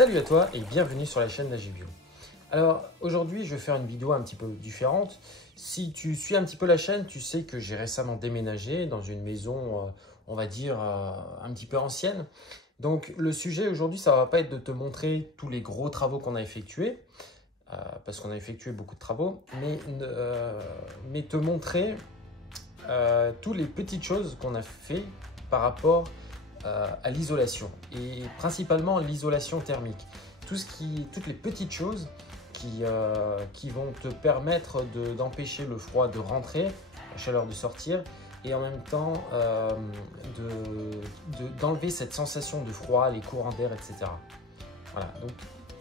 Salut à toi et bienvenue sur la chaîne d'Agibio. Alors aujourd'hui je vais faire une vidéo un petit peu différente. Si tu suis un petit peu la chaîne, tu sais que j'ai récemment déménagé dans une maison, on va dire, un petit peu ancienne. Donc le sujet aujourd'hui, ça ne va pas être de te montrer tous les gros travaux qu'on a effectués, parce qu'on a effectué beaucoup de travaux, mais te montrer toutes les petites choses qu'on a fait par rapport à l'isolation et principalement l'isolation thermique. Toutes les petites choses qui vont te permettre d'empêcher le froid de rentrer, la chaleur de sortir et en même temps d'enlever cette sensation de froid, les courants d'air, etc. Voilà, donc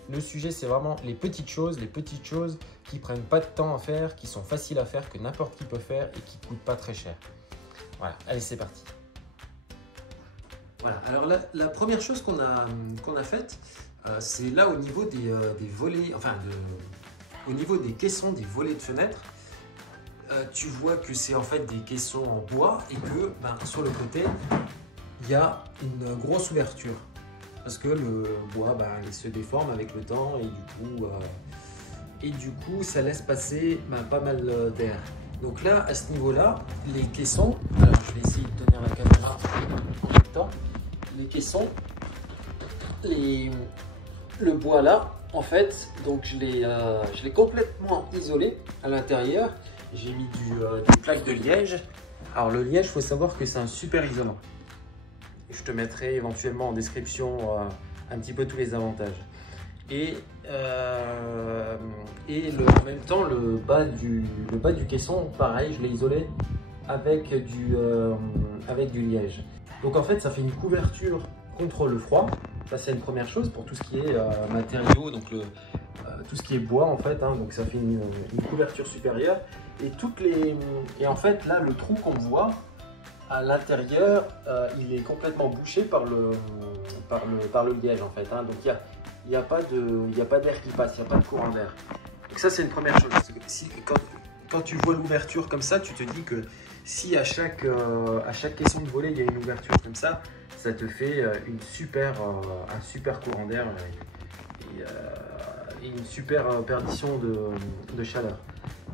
le sujet c'est vraiment les petites choses qui prennent pas de temps à faire, qui sont faciles à faire, que n'importe qui peut faire et qui coûtent pas très cher. Voilà, allez c'est parti. Voilà, alors la première chose qu'on a faite, c'est là au niveau des volets, enfin au niveau des caissons des volets de fenêtre. Tu vois que c'est en fait des caissons en bois et que sur le côté, il y a une grosse ouverture. Parce que le bois il se déforme avec le temps et du coup ça laisse passer pas mal d'air. Donc là, à ce niveau-là, les caissons, alors je vais essayer de tenir la caméra en même temps. Les caissons, le bois là, en fait, donc je l'ai complètement isolé à l'intérieur. J'ai mis du plaque de liège. Alors le liège, il faut savoir que c'est un super isolant. Je te mettrai éventuellement en description un petit peu tous les avantages. Et en même temps, le bas du caisson, pareil, je l'ai isolé avec du liège. Donc en fait, ça fait une couverture contre le froid. Ça, c'est une première chose pour tout ce qui est matériaux, donc tout ce qui est bois en fait. Donc ça fait une couverture supérieure. Et en fait, là, le trou qu'on voit à l'intérieur, il est complètement bouché par le liège en fait. Donc il n'y a pas d'air qui passe, il n'y a pas de courant d'air. Donc ça, c'est une première chose. Quand tu vois l'ouverture comme ça, tu te dis que si à chaque caisson de volet, il y a une ouverture comme ça te fait un super courant d'air et une super perdition de chaleur.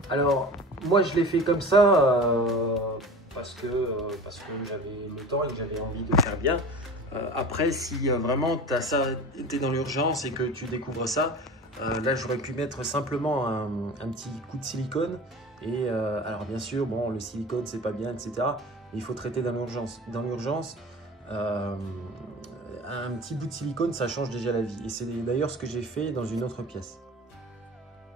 Alors, moi, je l'ai fait comme ça parce que j'avais le temps et que j'avais envie de faire bien. Après, si vraiment tu es dans l'urgence et que tu découvres ça, là, j'aurais pu mettre simplement un petit coup de silicone. Et alors bien sûr, bon, le silicone c'est pas bien, etc. Mais il faut traiter dans l'urgence. Dans l'urgence, un petit bout de silicone, ça change déjà la vie. Et c'est d'ailleurs ce que j'ai fait dans une autre pièce.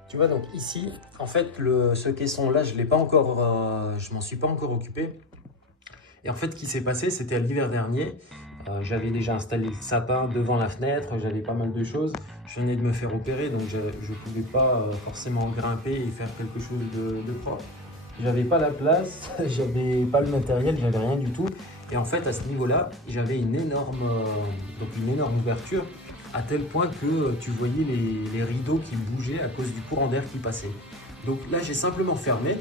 Tu vois, donc ici, en fait, ce caisson-là, je m'en suis pas encore occupé. Et en fait, ce qui s'est passé, c'était à l'hiver dernier. J'avais déjà installé le sapin devant la fenêtre, j'avais pas mal de choses. Je venais de me faire opérer, donc je ne pouvais pas forcément grimper et faire quelque chose de propre. J'avais pas la place, j'avais pas le matériel, j'avais rien du tout. Et en fait, à ce niveau-là, j'avais une énorme ouverture, à tel point que tu voyais les rideaux qui bougeaient à cause du courant d'air qui passait. Donc là, j'ai simplement fermé.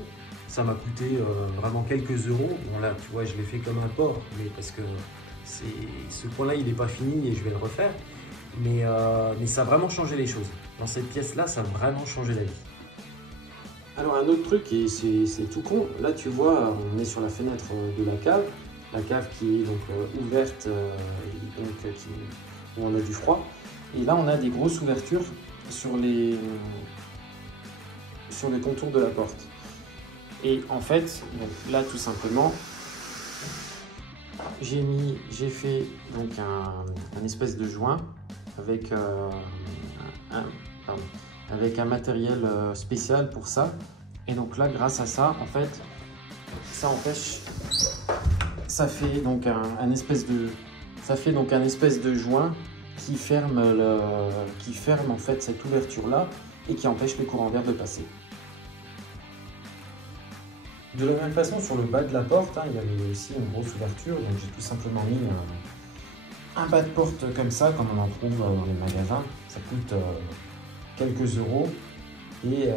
Ça m'a coûté vraiment quelques euros. Bon là, tu vois, je l'ai fait comme un porc, mais parce que ce point-là, il n'est pas fini et je vais le refaire. Mais ça a vraiment changé les choses. Dans cette pièce-là, ça a vraiment changé la vie. Alors un autre truc, et c'est tout con, là tu vois, on est sur la fenêtre de la cave qui est donc ouverte, où on a du froid. Et là, on a des grosses ouvertures sur les contours de la porte. Et en fait, donc là tout simplement, j'ai fait donc un espèce de joint avec un matériel spécial pour ça. Et donc là, grâce à ça, en fait, ça empêche, ça fait donc un espèce de joint qui ferme en fait cette ouverture là et qui empêche le courant d'air de passer. De la même façon, sur le bas de la porte, il y avait aussi une grosse ouverture, donc j'ai tout simplement mis un bas de porte comme ça, comme on en trouve dans les magasins. Ça coûte quelques euros. Et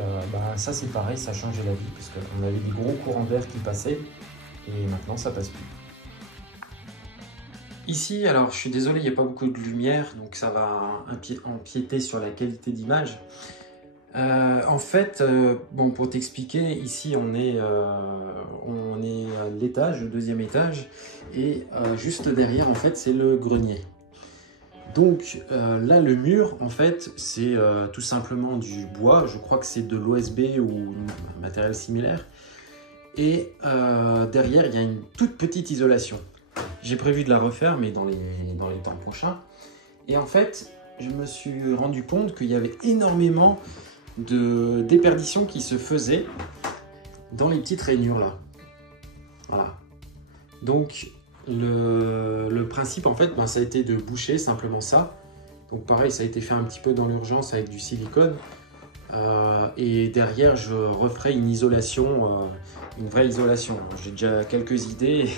ça, c'est pareil, ça a changé la vie, parce qu'on avait des gros courants d'air qui passaient, et maintenant, ça passe plus. Ici, alors je suis désolé, il n'y a pas beaucoup de lumière, donc ça va empiéter sur la qualité d'image. En fait, bon, pour t'expliquer, ici on est à l'étage, le deuxième étage, et juste derrière, en fait, c'est le grenier. Donc là, le mur, en fait, c'est tout simplement du bois. Je crois que c'est de l'OSB ou un matériel similaire. Et derrière, il y a une toute petite isolation. J'ai prévu de la refaire, mais dans les temps prochains. Et en fait, je me suis rendu compte qu'il y avait énormément de déperdition qui se faisait dans les petites rainures là. Voilà. Donc le principe en fait, ça a été de boucher simplement ça. Donc pareil, ça a été fait un petit peu dans l'urgence avec du silicone. Et derrière, je referai une isolation, une vraie isolation. J'ai déjà quelques idées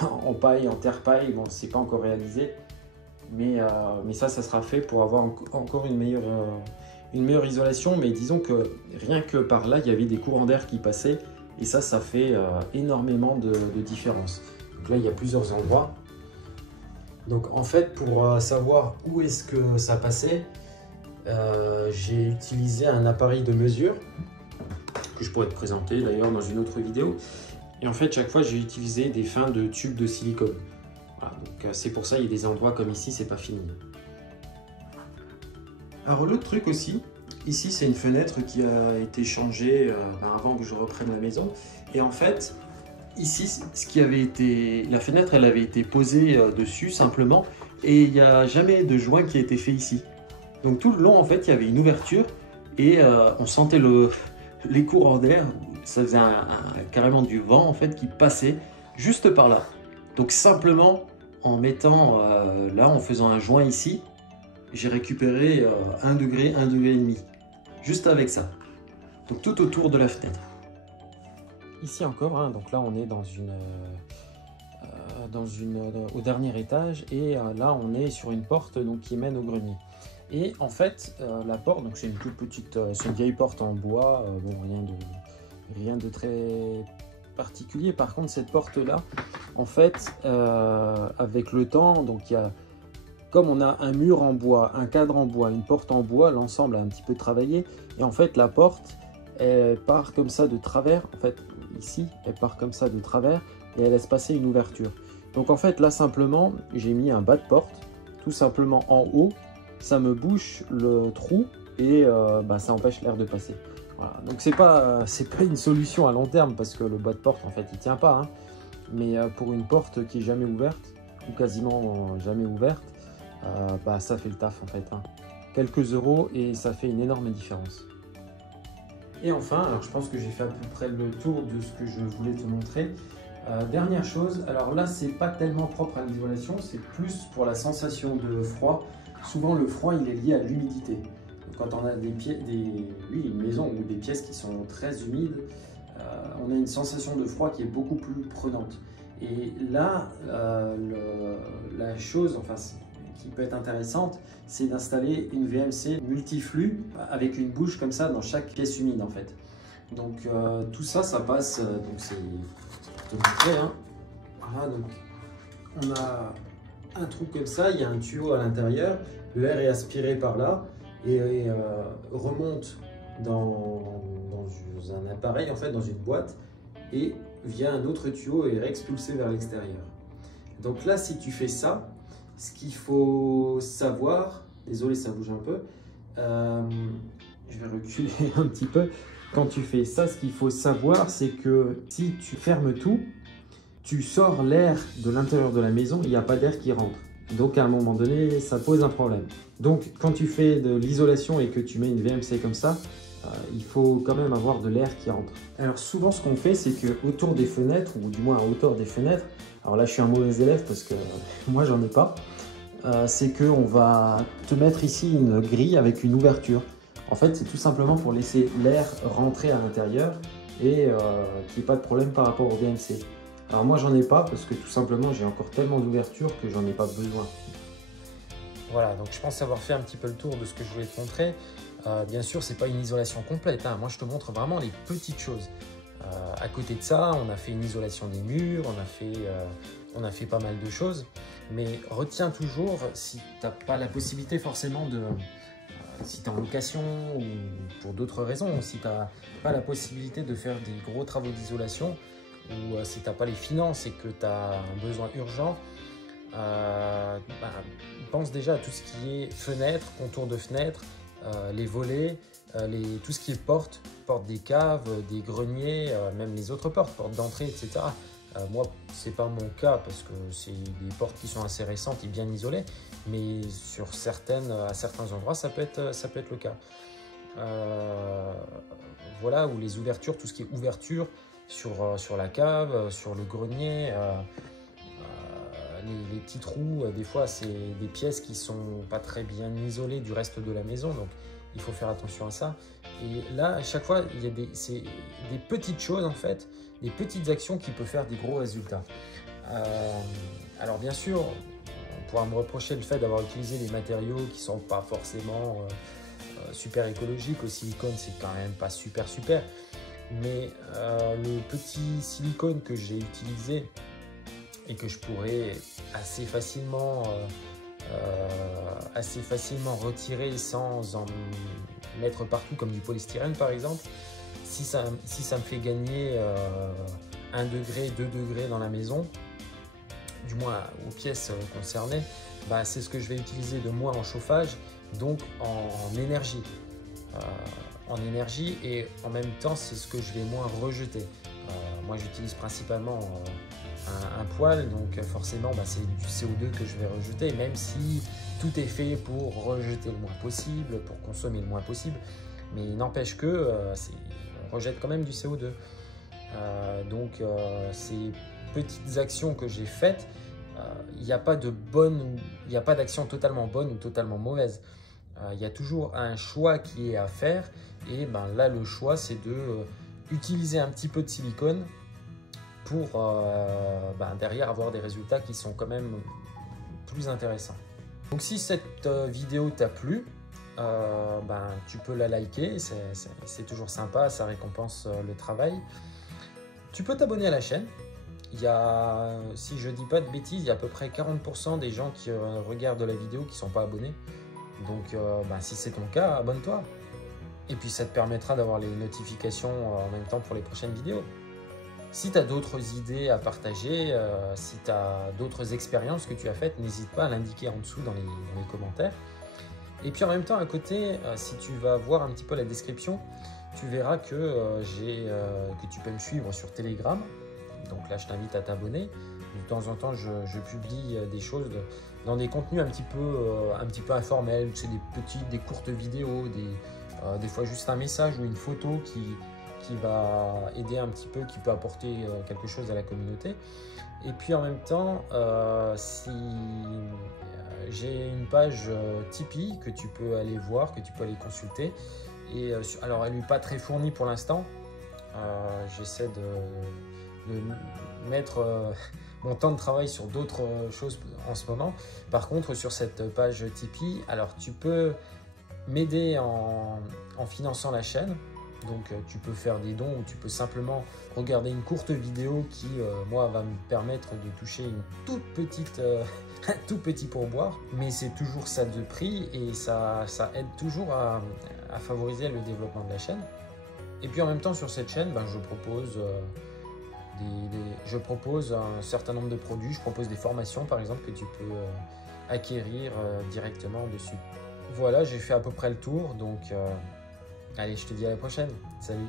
en paille, en terre paille. Bon, c'est pas encore réalisé, mais ça sera fait pour avoir encore une meilleure isolation. Mais disons que rien que par là, il y avait des courants d'air qui passaient, et ça fait énormément de différence. Donc là, il y a plusieurs endroits. Donc en fait, pour savoir où est-ce que ça passait, j'ai utilisé un appareil de mesure que je pourrais te présenter d'ailleurs dans une autre vidéo. Et en fait, chaque fois, j'ai utilisé des fins de tubes de silicone. Voilà, donc c'est pour ça, il y a des endroits comme ici, c'est pas fini. Alors l'autre truc aussi, ici c'est une fenêtre qui a été changée avant que je reprenne la maison. Et en fait, ici, la fenêtre, elle avait été posée dessus simplement, et il n'y a jamais de joint qui a été fait ici. Donc tout le long, en fait, il y avait une ouverture, et on sentait les courants d'air. Ça faisait carrément du vent en fait qui passait juste par là. Donc simplement en mettant là, en faisant un joint ici, j'ai récupéré 1 degré, 1,5 degré, juste avec ça. Donc tout autour de la fenêtre. Ici encore, hein, donc là on est au dernier étage, et là on est sur une porte donc, qui mène au grenier. Et en fait, la porte, donc c'est une toute petite, c'est une vieille porte en bois, bon, rien de très particulier. Par contre, cette porte-là, en fait, avec le temps, donc comme on a un mur en bois, un cadre en bois, une porte en bois, l'ensemble a un petit peu travaillé. Et en fait, la porte, elle part comme ça de travers. En fait, ici, elle part comme ça de travers et elle laisse passer une ouverture. Donc en fait, là, simplement, j'ai mis un bas de porte, tout simplement en haut. Ça me bouche le trou et ça empêche l'air de passer. Voilà. Donc c'est pas une solution à long terme parce que le bas de porte en fait il tient pas, hein. Mais pour une porte qui est jamais ouverte ou quasiment jamais ouverte, ça fait le taf en fait, hein. Quelques euros et ça fait une énorme différence. Et enfin, alors je pense que j'ai fait à peu près le tour de ce que je voulais te montrer. Dernière chose, alors là c'est pas tellement propre à l'isolation, c'est plus pour la sensation de froid. Souvent le froid il est lié à l'humidité. Quand on a une maison ou des pièces qui sont très humides, on a une sensation de froid qui est beaucoup plus prenante. Et là, la chose qui peut être intéressante, c'est d'installer une VMC multiflux avec une bouche comme ça dans chaque pièce humide en fait. Donc tout ça, ça passe, donc c'est pour te montrer, hein. Voilà, donc on a un trou comme ça, il y a un tuyau à l'intérieur, l'air est aspiré par là et remonte dans un appareil, en fait, dans une boîte, et via un autre tuyau est réexpulsé vers l'extérieur. Donc là, si tu fais ça, ce qu'il faut savoir, désolé ça bouge un peu, je vais reculer un petit peu. Quand tu fais ça, ce qu'il faut savoir, c'est que si tu fermes tout, tu sors l'air de l'intérieur de la maison, il n'y a pas d'air qui rentre. Donc à un moment donné, ça pose un problème. Donc quand tu fais de l'isolation et que tu mets une VMC comme ça, il faut quand même avoir de l'air qui rentre. Alors souvent ce qu'on fait, c'est que autour des fenêtres, ou du moins à hauteur des fenêtres, alors là je suis un mauvais élève parce que moi j'en ai pas, c'est qu'on va te mettre ici une grille avec une ouverture. En fait c'est tout simplement pour laisser l'air rentrer à l'intérieur et qu'il n'y ait pas de problème par rapport au VMC. Alors moi j'en ai pas parce que tout simplement j'ai encore tellement d'ouverture que j'en ai pas besoin. Voilà, donc je pense avoir fait un petit peu le tour de ce que je voulais te montrer. Bien sûr, c'est pas une isolation complète, hein. Moi je te montre vraiment les petites choses. À côté de ça, on a fait une isolation des murs, on a fait pas mal de choses. Mais retiens toujours, si tu n'as pas la possibilité forcément de... si tu es en location ou pour d'autres raisons, si tu n'as pas la possibilité de faire des gros travaux d'isolation ou si tu n'as pas les finances et que tu as un besoin urgent, pense déjà à tout ce qui est fenêtre, contour de fenêtre, les volets, tout ce qui est porte des caves, des greniers, même les autres portes d'entrée, etc. Moi, ce n'est pas mon cas parce que c'est des portes qui sont assez récentes et bien isolées, mais à certains endroits, ça peut être le cas. Voilà, ou les ouvertures, tout ce qui est ouverture sur la cave, sur le grenier, les petits trous, des fois, c'est des pièces qui ne sont pas très bien isolées du reste de la maison, donc il faut faire attention à ça. Et là, à chaque fois, c'est des petites choses, en fait, des petites actions qui peuvent faire des gros résultats. Alors, bien sûr, on pourra me reprocher le fait d'avoir utilisé des matériaux qui ne sont pas forcément super écologiques. Le silicone, c'est quand même pas super. Mais le petit silicone que j'ai utilisé et que je pourrais assez facilement retirer sans en mettre partout comme du polystyrène par exemple, si ça me fait gagner 1 degré, 2 degrés dans la maison, du moins aux pièces concernées, c'est ce que je vais utiliser de moins en chauffage, donc en énergie. Et en même temps c'est ce que je vais moins rejeter. Moi j'utilise principalement un poêle, donc forcément c'est du CO2 que je vais rejeter, même si tout est fait pour rejeter le moins possible, pour consommer le moins possible, mais il n'empêche que on rejette quand même du CO2. Donc ces petites actions que j'ai faites, il n'y a pas d'action totalement bonne ou totalement mauvaise. Il y a toujours un choix qui est à faire, et là le choix c'est de utiliser un petit peu de silicone pour derrière avoir des résultats qui sont quand même plus intéressants. Donc si cette vidéo t'a plu, tu peux la liker, c'est toujours sympa, ça récompense le travail. Tu peux t'abonner à la chaîne. Il y a, si je dis pas de bêtises, il y a à peu près 40% des gens qui regardent la vidéo qui ne sont pas abonnés. Donc si c'est ton cas, abonne-toi. Et puis ça te permettra d'avoir les notifications en même temps pour les prochaines vidéos. Si tu as d'autres idées à partager, si tu as d'autres expériences que tu as faites, n'hésite pas à l'indiquer en dessous dans les commentaires. Et puis en même temps, à côté, si tu vas voir un petit peu la description, tu verras que tu peux me suivre sur Telegram. Donc là, je t'invite à t'abonner. De temps en temps, je publie des choses dans des contenus un petit peu informels. C'est des courtes vidéos, des fois juste un message ou une photo qui va aider un petit peu, qui peut apporter quelque chose à la communauté. Et puis en même temps, j'ai une page Tipeee que tu peux aller voir, que tu peux aller consulter. Et alors, elle n'est pas très fournie pour l'instant. J'essaie de mettre mon temps de travail sur d'autres choses en ce moment. Par contre, sur cette page Tipeee, alors tu peux m'aider en finançant la chaîne. Donc tu peux faire des dons ou tu peux simplement regarder une courte vidéo qui, moi, va me permettre de toucher une toute petite, un tout petit pourboire. Mais c'est toujours ça de prix et ça aide toujours à favoriser le développement de la chaîne. Et puis en même temps sur cette chaîne, je propose un certain nombre de produits. Je propose des formations par exemple que tu peux acquérir directement dessus. Voilà, j'ai fait à peu près le tour. Donc allez, je te dis à la prochaine. Salut!